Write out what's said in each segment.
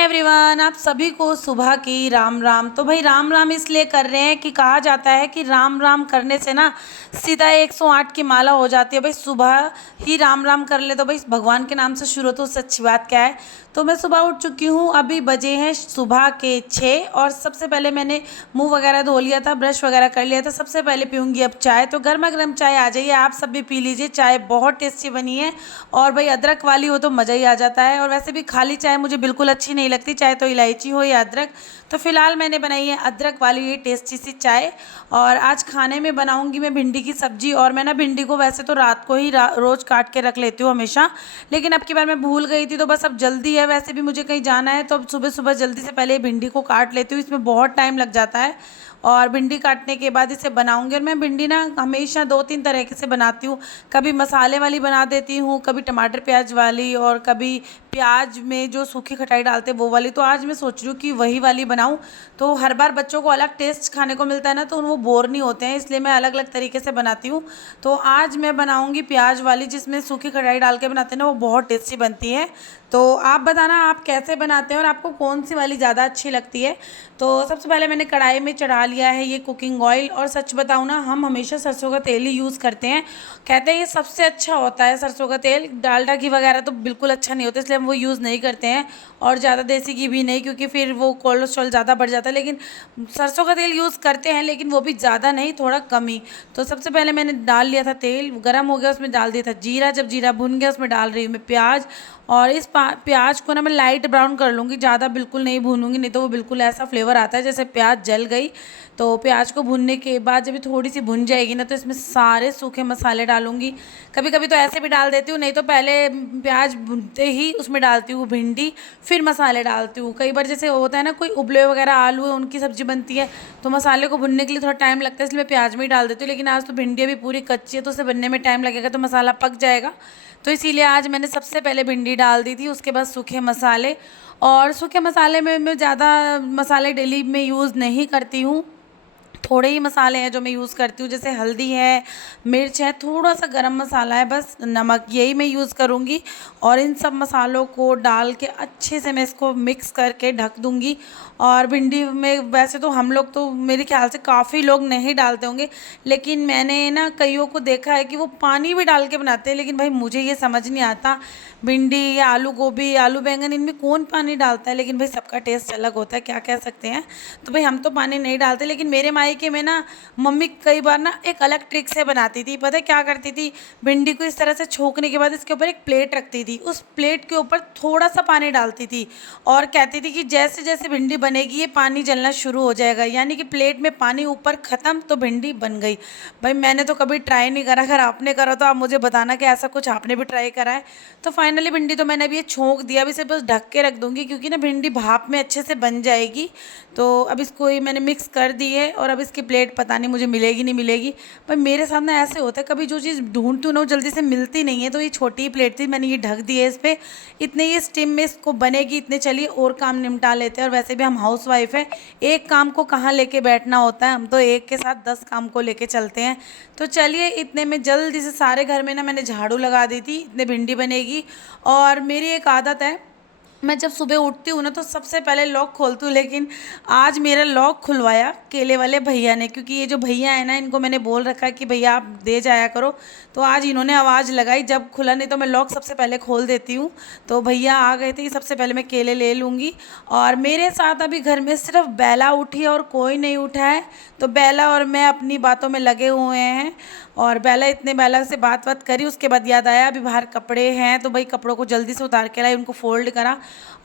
Everyone, आप सभी को सुबह की राम राम। तो भाई राम राम इसलिए कर रहे हैं कि कहा जाता है कि राम राम करने से ना सीधा 108 की माला हो जाती है। भाई सुबह ही राम राम कर ले तो भाई भगवान के नाम से शुरू हो तो उससे अच्छी बात क्या है। तो मैं सुबह उठ चुकी हूँ, अभी बजे हैं सुबह के 6 और सबसे पहले मैंने मुंह वगैरह धो लिया था, ब्रश वगैरह कर लिया था। सबसे पहले पीऊँगी अब चाय। तो गर्मा गर्म चाय आ जाइए, आप सब भी पी लीजिए। चाय बहुत टेस्टी बनी है और भाई अदरक वाली हो तो मज़ा ही आ जाता है। और वैसे भी खाली चाय मुझे बिल्कुल अच्छी नहीं लगती, चाहे तो इलायची हो या अदरक। तो फिलहाल मैंने बनाई है अदरक वाली ये टेस्टी सी चाय। और आज खाने में बनाऊंगी मैं भिंडी की सब्जी। और मैं ना भिंडी को वैसे तो रात को ही रोज़ काट के रख लेती हूँ हमेशा, लेकिन अब की बार मैं भूल गई थी तो बस अब जल्दी है, वैसे भी मुझे कहीं जाना है तो अब सुबह सुबह जल्दी से पहले भिंडी को काट लेती हूँ। इसमें बहुत टाइम लग जाता है और भिंडी काटने के बाद इसे बनाऊंगी। और मैं भिंडी ना हमेशा 2-3 तरीके से बनाती हूँ। कभी मसाले वाली बना देती हूँ, कभी टमाटर प्याज वाली, और कभी प्याज में जो सूखी खटाई डालते वो वाली। तो आज मैं सोच रही हूँ कि वही वाली बनाऊँ। तो हर बार बच्चों को अलग टेस्ट खाने को मिलता है ना, तो वो बोर नहीं होते हैं, इसलिए मैं अलग अलग तरीके से बनाती हूँ। तो आज मैं बनाऊँगी प्याज वाली, जिसमें सूखी खटाई डाल के बनाते हैं ना, वो बहुत टेस्टी बनती है। तो आप बताना आप कैसे बनाते हैं और आपको कौन सी वाली ज़्यादा अच्छी लगती है। तो सबसे पहले मैंने कढ़ाई में चढ़ा लिया है ये कुकिंग ऑयल। और सच बताऊँ ना, हम हमेशा सरसों का तेल ही यूज़ करते हैं। कहते हैं ये सबसे अच्छा होता है सरसों का तेल, डालडा घी वगैरह तो बिल्कुल अच्छा नहीं होता, इसलिए हम वो यूज़ नहीं करते हैं। और ज़्यादा देसी घी भी नहीं, क्योंकि फिर वो कोलेस्ट्रॉल ज़्यादा बढ़ जाता है। लेकिन सरसों का तेल यूज़ करते हैं, लेकिन वो भी ज़्यादा नहीं, थोड़ा कम ही। तो सबसे पहले मैंने डाल लिया था तेल, गर्म हो गया, उसमें डाल दिया था जीरा। जब जीरा भुन गया उसमें डाल रही हूँ मैं प्याज। और इस प्याज को ना मैं लाइट ब्राउन कर लूँगी, ज़्यादा बिल्कुल नहीं भूनूंगी, नहीं तो वो बिल्कुल ऐसा फ्लेवर आता है जैसे प्याज जल गई। तो प्याज को भुनने के बाद जब ये थोड़ी सी भुन जाएगी ना, तो इसमें सारे सूखे मसाले डालूंगी। कभी कभी तो ऐसे भी डाल देती हूँ, नहीं तो पहले प्याज भुनते ही उसमें डालती हूँ भिंडी, फिर मसाले डालती हूँ। कई बार जैसे होता है ना, कोई उबले वगैरह आलू है उनकी सब्ज़ी बनती है तो मसाले को भुनने के लिए थोड़ा टाइम लगता है, इसलिए मैं प्याज में ही डाल देती हूँ। लेकिन आज तो भिंडी अभी पूरी कच्ची है तो उसे बनने में टाइम लगेगा, तो मसाला पक जाएगा। तो इसीलिए आज मैंने सबसे पहले भिंडी डाल दी थी, उसके बाद सूखे मसाले। और सूखे मसाले में मैं ज़्यादा मसाले डेली में यूज़ नहीं करती हूँ, थोड़े ही मसाले हैं जो मैं यूज़ करती हूँ, जैसे हल्दी है, मिर्च है, थोड़ा सा गरम मसाला है, बस नमक, यही मैं यूज़ करूँगी। और इन सब मसालों को डाल के अच्छे से मैं इसको मिक्स करके ढक दूँगी। और भिंडी में वैसे तो हम लोग तो मेरे ख्याल से काफ़ी लोग नहीं डालते होंगे, लेकिन मैंने ना कईयों को देखा है कि वो पानी भी डाल के बनाते हैं। लेकिन भाई मुझे ये समझ नहीं आता, भिंडी या आलू गोभी, आलू बैंगन, इनमें कौन पानी डालता है। लेकिन भाई सबका टेस्ट अलग होता है, क्या कह सकते हैं। तो भाई हम तो पानी नहीं डालते, लेकिन मेरे मायके में ना मम्मी कई बार ना एक अलग ट्रिक से बनाती थी। पता है क्या करती थी? भिंडी को इस तरह से छोंकने के बाद इसके ऊपर एक प्लेट रखती थी, उस प्लेट के ऊपर थोड़ा सा पानी डालती थी और कहती थी कि जैसे जैसे भिंडी बनेगी ये पानी जलना शुरू हो जाएगा, यानी कि प्लेट में पानी ऊपर ख़त्म तो भिंडी बन गई। भाई मैंने तो कभी ट्राई नहीं करा, अगर आपने करा तो आप मुझे बताना कि ऐसा कुछ आपने भी ट्राई करा है। तो फाइनली भिंडी तो मैंने अभी ये छोंक दिया, अभी इसे बस ढक के रख दूँगी, क्योंकि ना भिंडी भाप में अच्छे से बन जाएगी। तो अब इसको ही मैंने मिक्स कर दी है और अब इसकी प्लेट पता नहीं मुझे मिलेगी नहीं मिलेगी। पर मेरे साथ ना ऐसे होता है, कभी जो चीज़ ढूंढती हूँ ना वो जल्दी से मिलती नहीं है। तो ये छोटी ही प्लेट थी, मैंने ये ढक दी है इस पर, इतने ही स्टीम में इसको बनेगी। इतने चलिए और काम निपटा लेते हैं। और वैसे भी हम हाउस वाइफ है, एक काम को कहाँ लेके बैठना होता है, हम तो एक के साथ 10 काम को लेके चलते हैं। तो चलिए इतने में जल्दी से सारे घर में ना मैंने झाड़ू लगा दी थी, इतने भिंडी बनेगी। और मेरी एक आदत है, मैं जब सुबह उठती हूँ ना तो सबसे पहले लॉक खोलती हूँ। लेकिन आज मेरा लॉक खुलवाया केले वाले भैया ने, क्योंकि ये जो भैया है ना इनको मैंने बोल रखा है कि भैया आप दे जाया करो। तो आज इन्होंने आवाज़ लगाई जब खुला, नहीं तो मैं लॉक सबसे पहले खोल देती हूँ। तो भैया आ गए थे कि सबसे पहले मैं केले ले लूँगी। और मेरे साथ अभी घर में सिर्फ बेला उठी है और कोई नहीं उठा है। तो बेला और मैं अपनी बातों में लगे हुए हैं। और बेला से बात करी, उसके बाद याद आया अभी बाहर कपड़े हैं, तो भाई कपड़ों को जल्दी से उतार के लाई, उनको फोल्ड करा।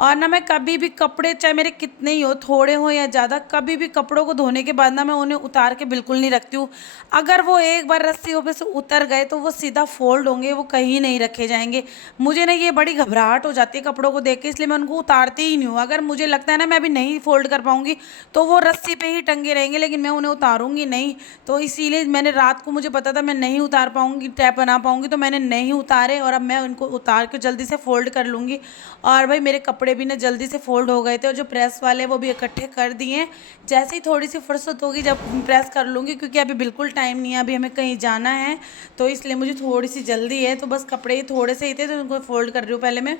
और ना मैं कभी भी कपड़े, चाहे मेरे कितने ही हो, थोड़े हो या ज़्यादा, कभी भी कपड़ों को धोने के बाद ना मैं उन्हें उतार के बिल्कुल नहीं रखती हूँ। अगर वो एक बार रस्सी पे से उतर गए तो वो सीधा फोल्ड होंगे, वो कहीं नहीं रखे जाएंगे। मुझे ना ये बड़ी घबराहट हो जाती है कपड़ों को देख के, इसलिए मैं उनको उतारती ही नहीं हूँ। अगर मुझे लगता है ना मैं अभी नहीं फोल्ड कर पाऊँगी तो वो रस्सी पे ही टंगे रहेंगे, लेकिन मैं उन्हें उतारूँगी नहीं। तो इसीलिए मैंने रात को, मुझे पता था मैं नहीं उतार पाऊँगी, टैप बना पाऊँगी, तो मैंने नहीं उतारे। और अब मैं उनको उतार के जल्दी से फोल्ड कर लूँगी। और भाई मेरे कपड़े भी ना जल्दी से फोल्ड हो गए थे, और जो प्रेस वाले वो भी इकट्ठे कर दिए। जैसे ही थोड़ी सी फुर्सत होगी जब प्रेस कर लूँगी, क्योंकि अभी बिल्कुल टाइम नहीं है, अभी हमें कहीं जाना है, तो इसलिए मुझे थोड़ी सी जल्दी है। तो बस कपड़े ही थोड़े से ही थे तो उनको फोल्ड कर रही हूँ पहले मैं।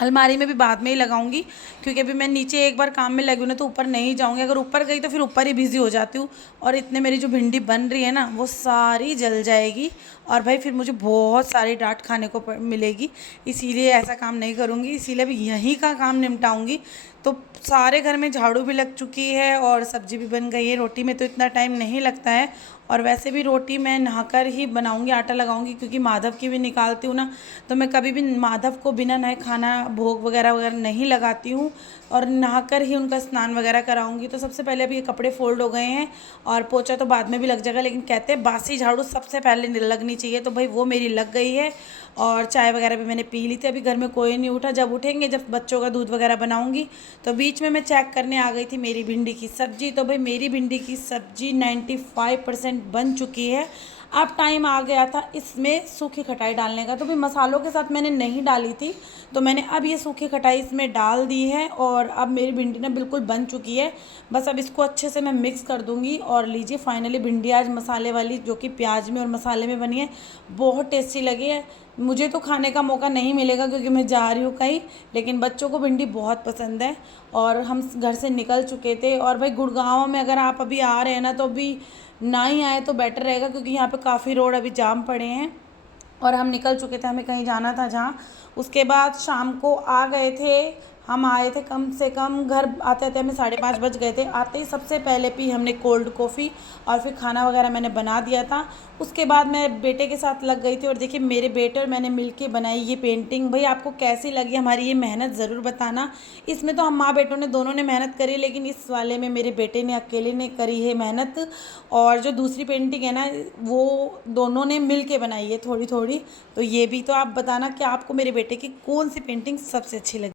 अलमारी में भी बाद में ही लगाऊंगी, क्योंकि अभी मैं नीचे एक बार काम में लगी हूँ ना, तो ऊपर नहीं जाऊंगी। अगर ऊपर गई तो फिर ऊपर ही बिज़ी हो जाती हूँ, और इतने मेरी जो भिंडी बन रही है ना वो सारी जल जाएगी, और भाई फिर मुझे बहुत सारी डांट खाने को मिलेगी। इसीलिए ऐसा काम नहीं करूँगी, इसीलिए अभी यहीं का काम निपटाऊँगी। तो सारे घर में झाड़ू भी लग चुकी है और सब्जी भी बन गई है। रोटी में तो इतना टाइम नहीं लगता है, और वैसे भी रोटी मैं नहाकर ही बनाऊंगी, आटा लगाऊंगी, क्योंकि माधव की भी निकालती हूँ ना, तो मैं कभी भी माधव को बिना नहाए खाना भोग वगैरह वगैरह नहीं लगाती हूँ, और नहाकर ही उनका स्नान वगैरह कराऊंगी। तो सबसे पहले अभी ये कपड़े फोल्ड हो गए हैं, और पोछा तो बाद में भी लग जाएगा, लेकिन कहते हैं बासी झाड़ू सबसे पहले लगनी चाहिए, तो भाई वो मेरी लग गई है। और चाय वगैरह भी मैंने पी ली थी। अभी घर में कोई नहीं उठा, जब उठेंगे जब बच्चों का दूध वगैरह बनाऊंगी। तो बीच में मैं चेक करने आ गई थी मेरी भिंडी की सब्ज़ी। तो भाई मेरी भिंडी की सब्ज़ी 95% बन चुकी है। अब टाइम आ गया था इसमें सूखी खटाई डालने का। तो भाई मसालों के साथ मैंने नहीं डाली थी, तो मैंने अब ये सूखी खटाई इसमें डाल दी है, और अब मेरी भिंडी ना बिल्कुल बन चुकी है। बस अब इसको अच्छे से मैं मिक्स कर दूंगी। और लीजिए फाइनली भिंडी आज मसाले वाली, जो कि प्याज में और मसाले में बनी है, बहुत टेस्टी लगी है। मुझे तो खाने का मौका नहीं मिलेगा क्योंकि मैं जा रही हूँ कहीं, लेकिन बच्चों को भिंडी बहुत पसंद है। और हम घर से निकल चुके थे, और भाई गुड़गांव में अगर आप अभी आ रहे हैं ना, तो अभी ना ही आए तो बेटर रहेगा, क्योंकि यहाँ पे काफ़ी रोड अभी जाम पड़े हैं। और हम निकल चुके थे, हमें कहीं जाना था जहाँ। उसके बाद शाम को आ गए थे, हम आए थे कम से कम घर आते आते हमें 5:30 बज गए थे। आते ही सबसे पहले पी हमने कोल्ड कॉफ़ी, और फिर खाना वगैरह मैंने बना दिया था। उसके बाद मैं बेटे के साथ लग गई थी, और देखिए मेरे बेटे और मैंने मिलके बनाई ये पेंटिंग। भाई आपको कैसी लगी हमारी ये मेहनत ज़रूर बताना। इसमें तो हम माँ बेटों ने दोनों ने मेहनत करी, लेकिन इस वाले में मेरे बेटे ने अकेले ने करी है मेहनत। और जो दूसरी पेंटिंग है ना, वो दोनों ने मिल के बनाई है थोड़ी थोड़ी। तो ये भी तो आप बताना कि आपको मेरे बेटे की कौन सी पेंटिंग सबसे अच्छी लगी।